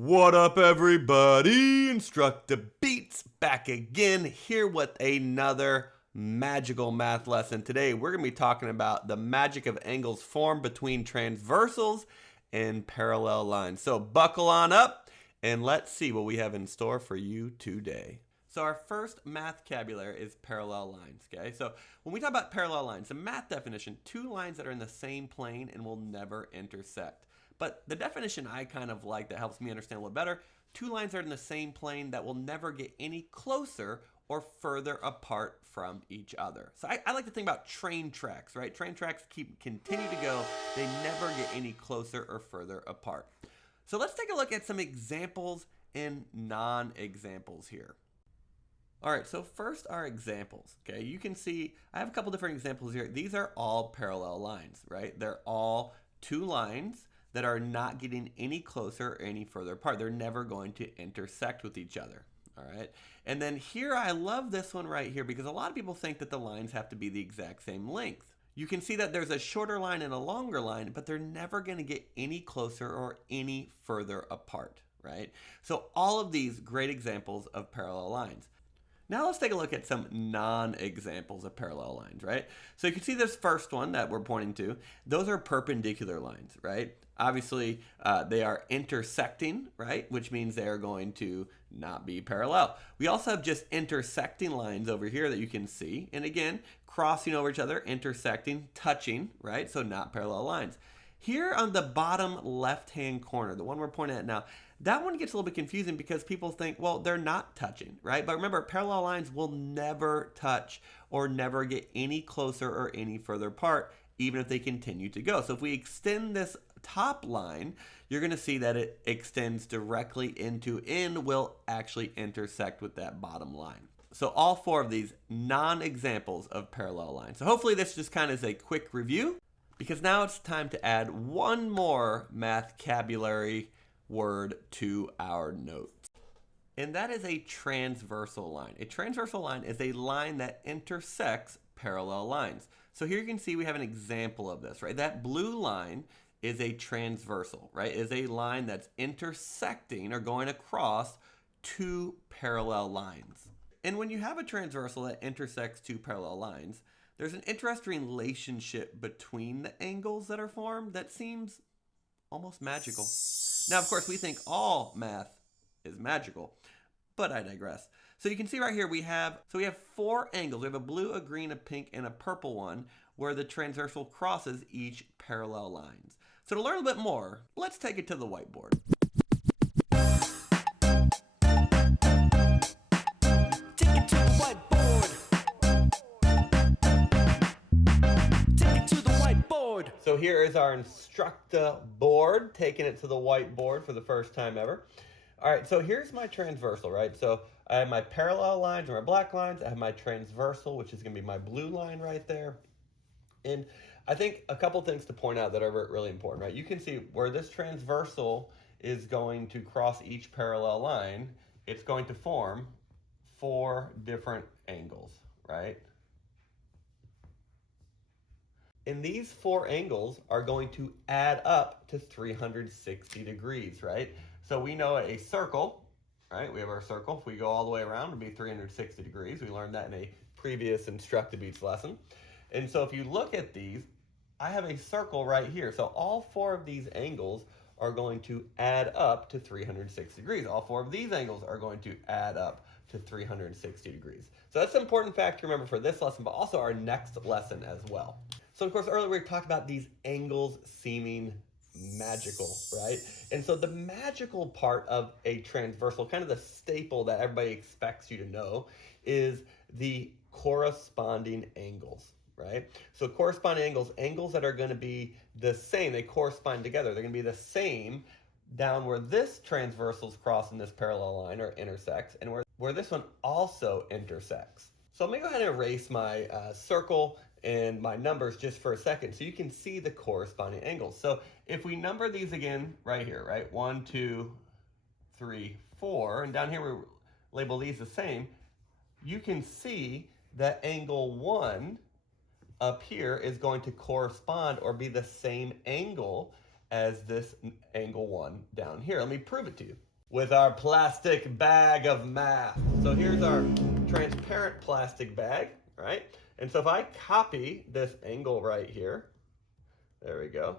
What up, everybody? InstructaBeats back again, here with another magical math lesson. Today, we're going to be talking about the magic of angles formed between transversals and parallel lines. So, buckle on up and let's see what we have in store for you today. So, our first math vocabulary is parallel lines. Okay, so when we talk about parallel lines, the math definition: two lines that are in the same plane and will never intersect. But the definition I kind of like that helps me understand a little better: two lines are in the same plane that will never get any closer or further apart from each other. So I like to think about train tracks, right? Train tracks continue to go. They never get any closer or further apart. So let's take a look at some examples and non-examples here. All right, so first are examples, okay? You can see I have a couple different examples here. These are all parallel lines, right? They're all two lines that are not getting any closer or any further apart. They're never going to intersect with each other, all right? And then here, I love this one right here because a lot of people think that the lines have to be the exact same length. You can see that there's a shorter line and a longer line, but they're never going to get any closer or any further apart, right? So all of these great examples of parallel lines. Now let's take a look at some non-examples of parallel lines, right? So you can see this first one that we're pointing to. Those are perpendicular lines, right? Obviously, they are intersecting, right? Which means they are going to not be parallel. We also have just intersecting lines over here that you can see. And again, crossing over each other, intersecting, touching, right? So not parallel lines. Here on the bottom left-hand corner, the one we're pointing at now, that one gets a little bit confusing because people think, well, they're not touching, right? But remember, parallel lines will never touch or never get any closer or any further apart, even if they continue to go. So if we extend this top line, you're going to see that it extends directly into and will actually intersect with that bottom line. So all four of these non-examples of parallel lines. So hopefully this just kind of is a quick review, because now it's time to add one more math vocabulary word to our notes. And that is a transversal line. A transversal line is a line that intersects parallel lines. So here you can see we have an example of this, right? That blue line is a transversal, right? It is a line that's intersecting or going across two parallel lines. And when you have a transversal that intersects two parallel lines, there's an interesting relationship between the angles that are formed that seems almost magical. Now, of course, we think all math is magical, but I digress. So you can see right here we have four angles. We have a blue, a green, a pink, and a purple one where the transversal crosses each parallel lines. So to learn a bit more, let's take it to the whiteboard. Take it to the whiteboard. Take it to the whiteboard. So here is our Instructa board, taking it to the whiteboard for the first time ever. All right, so here's my transversal, right? So I have my parallel lines or my black lines. I have my transversal, which is going to be my blue line right there. And I think a couple things to point out that are really important, right? You can see where this transversal is going to cross each parallel line, it's going to form four different angles, right? And these four angles are going to add up to 360 degrees, right? So we know a circle, right? We have our circle. If we go all the way around, it'll be 360 degrees. We learned that in a previous InstructaBeats lesson. And so if you look at these, I have a circle right here. So all four of these angles are going to add up to 360 degrees. All four of these angles are going to add up to 360 degrees. So that's an important fact to remember for this lesson, but also our next lesson as well. So of course, earlier we talked about these angles seeming magical, right? And so the magical part of a transversal, kind of the staple that everybody expects you to know, is the corresponding angles, right? So corresponding angles that are going to be the same, they correspond together. They're going to be the same down where this transversal's crossing this parallel line or intersects, and where this one also intersects. So I'm going to go ahead and erase my circle and my numbers just for a second so you can see the corresponding angles. So if we number these again right here, right? 1, 2, 3, 4, and down here we label these the same, you can see that angle 1 up here is going to correspond or be the same angle as this angle 1 down here. Let me prove it to you with our plastic bag of math. So here's our transparent plastic bag, right? And so if I copy this angle right here, there we go.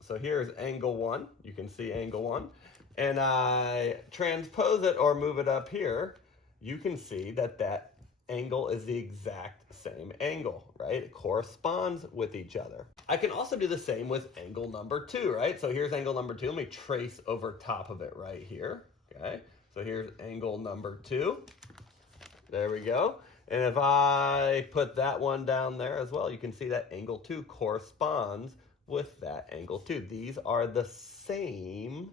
So here's angle 1. You can see angle 1. And I transpose it or move it up here, you can see that that angle is the exact same angle, right? It corresponds with each other. I can also do the same with angle number 2, right? So here's angle number 2. Let me trace over top of it right here, okay? So here's angle number 2. There we go. And if I put that one down there as well, you can see that angle 2 corresponds with that angle 2. These are the same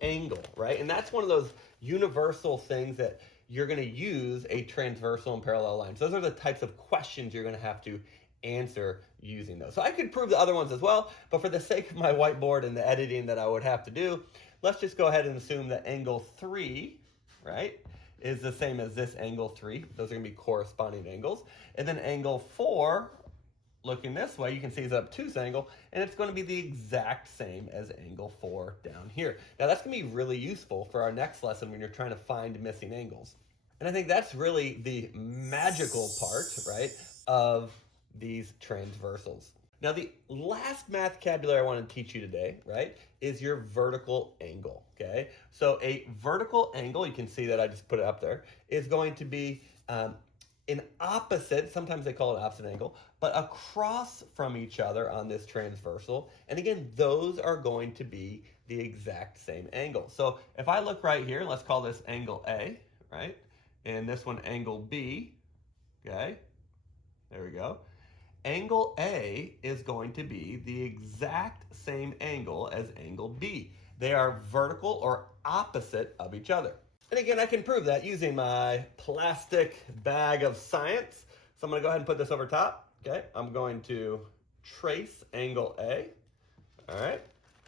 angle, right? And that's one of those universal things that you're going to use a transversal and parallel lines. Those are the types of questions you're going to have to answer using those. So I could prove the other ones as well, but for the sake of my whiteboard and the editing that I would have to do, let's just go ahead and assume that angle 3, right, is the same as this angle 3. Those are going to be corresponding angles. And then angle 4, looking this way, you can see it's an obtuse angle, and it's going to be the exact same as angle 4 down here. Now that's going to be really useful for our next lesson when you're trying to find missing angles. And I think that's really the magical part, right, of these transversals. Now the last math vocabulary I want to teach you today, right, is your vertical angle, okay? So a vertical angle, you can see that I just put it up there, is going to be an opposite, sometimes they call it opposite angle, but across from each other on this transversal. And again, those are going to be the exact same angle. So if I look right here, let's call this angle A, right? And this one angle B, okay? There we go. Angle A is going to be the exact same angle as angle B. They are vertical or opposite of each other. And again, I can prove that using my plastic bag of science. So I'm going to go ahead and put this over top. Okay, I'm going to trace angle A. All right,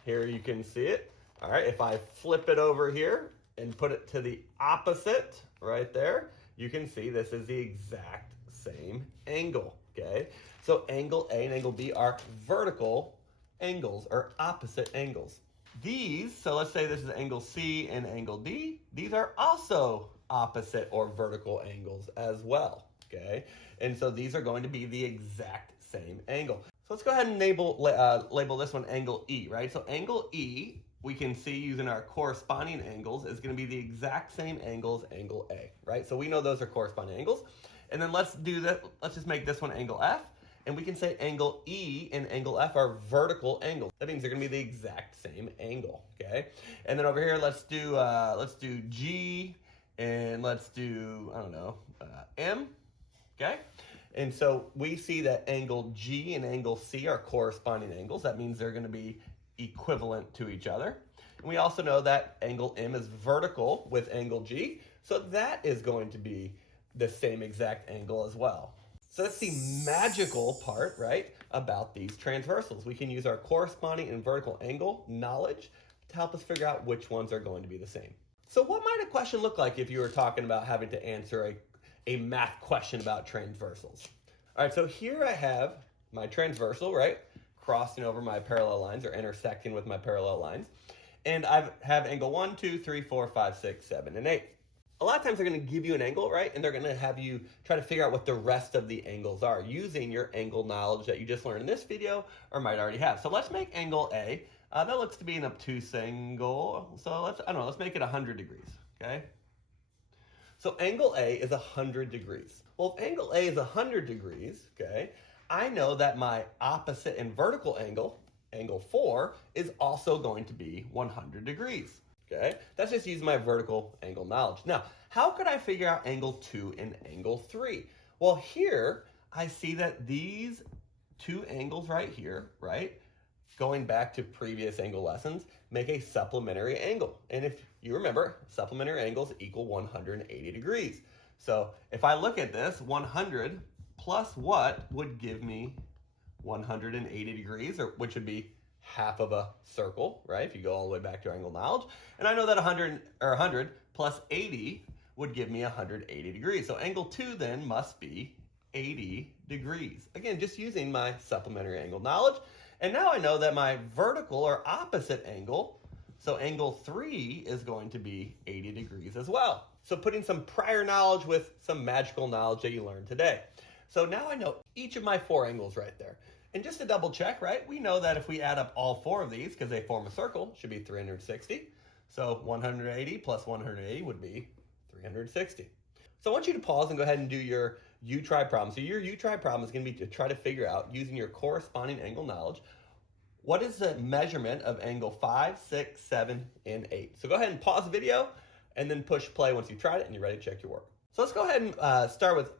here you can see it. All right, if I flip it over here and put it to the opposite right there, you can see this is the exact same angle. Okay, so angle A and angle B are vertical angles or opposite angles. These, so let's say this is angle C and angle D, these are also opposite or vertical angles as well, okay? And so these are going to be the exact same angle. So let's go ahead and label this one angle E, right? So angle E, we can see using our corresponding angles, is going to be the exact same angle as angle A, right? So we know those are corresponding angles. And then let's do that, let's just make this one angle F. And we can say angle E and angle F are vertical angles. That means they're going to be the exact same angle, okay? And then over here, let's do G, and let's do, I don't know, M, okay? And so we see that angle G and angle C are corresponding angles. That means they're going to be equivalent to each other. And we also know that angle M is vertical with angle G, so that is going to be the same exact angle as well. So that's the magical part, right, about these transversals. We can use our corresponding and vertical angle knowledge to help us figure out which ones are going to be the same. So what might a question look like if you were talking about having to answer a math question about transversals? All right, so here I have my transversal, right, crossing over my parallel lines or intersecting with my parallel lines. And I have angle 1, 2, 3, 4, 5, 6, 7, and 8. A lot of times they're going to give you an angle, right? And they're going to have you try to figure out what the rest of the angles are using your angle knowledge that you just learned in this video or might already have. So let's make angle A. That looks to be an obtuse angle. So let's make it 100 degrees, okay? So angle A is 100 degrees. Well, if angle A is 100 degrees, okay, I know that my opposite and vertical angle, angle 4, is also going to be 100 degrees. Okay, that's just using my vertical angle knowledge. Now, how could I figure out angle 2 and angle 3? Well, here I see that these two angles right here, right, going back to previous angle lessons, make a supplementary angle. And if you remember, supplementary angles equal 180 degrees. So if I look at this, 100 plus what would give me 180 degrees, or which would be half of a circle, right? If you go all the way back to your angle knowledge. And I know that 100 plus 80 would give me 180 degrees. So angle 2 then must be 80 degrees. Again, just using my supplementary angle knowledge. And now I know that my vertical or opposite angle, so angle 3 is going to be 80 degrees as well. So putting some prior knowledge with some magical knowledge that you learned today. So now I know each of my 4 angles right there. And just to double check, right, we know that if we add up all 4 of these, because they form a circle, should be 360. So 180 plus 180 would be 360. So I want you to pause and go ahead and do your you try problem. So your you try problem is going to be to try to figure out, using your corresponding angle knowledge, what is the measurement of angle 5, 6, 7, and 8. So go ahead and pause the video and then push play once you've tried it and you're ready to check your work. So let's go ahead and start with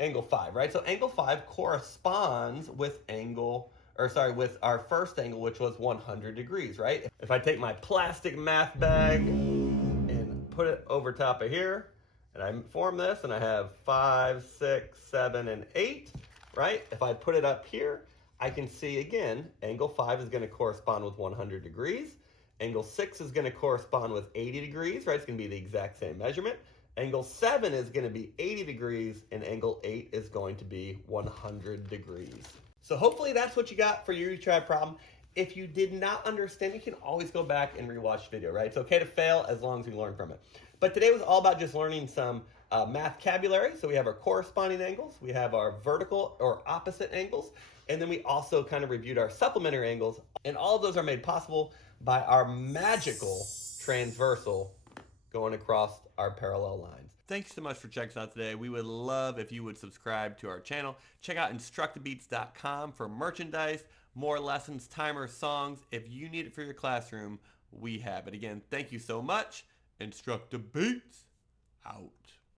angle 5, right? So angle 5 corresponds with with our first angle, which was 100 degrees, right? If I take my plastic math bag and put it over top of here, and I form this, and I have 5, 6, 7, and 8, right? If I put it up here, I can see again, angle 5 is going to correspond with 100 degrees. Angle 6 is going to correspond with 80 degrees, right? It's going to be the exact same measurement. Angle 7 is going to be 80 degrees, and angle 8 is going to be 100 degrees. So hopefully that's what you got for your you try problem. If you did not understand, you can always go back and rewatch the video, right? It's okay to fail as long as you learn from it. But today was all about just learning some mathcabulary. So we have our corresponding angles, we have our vertical or opposite angles, and then we also kind of reviewed our supplementary angles. And all of those are made possible by our magical transversal going across our parallel lines. Thanks so much for checking us out today. We would love if you would subscribe to our channel. Check out InstructaBeats.com for merchandise, more lessons, timers, songs. If you need it for your classroom, we have it. Again, thank you so much. InstructaBeats out.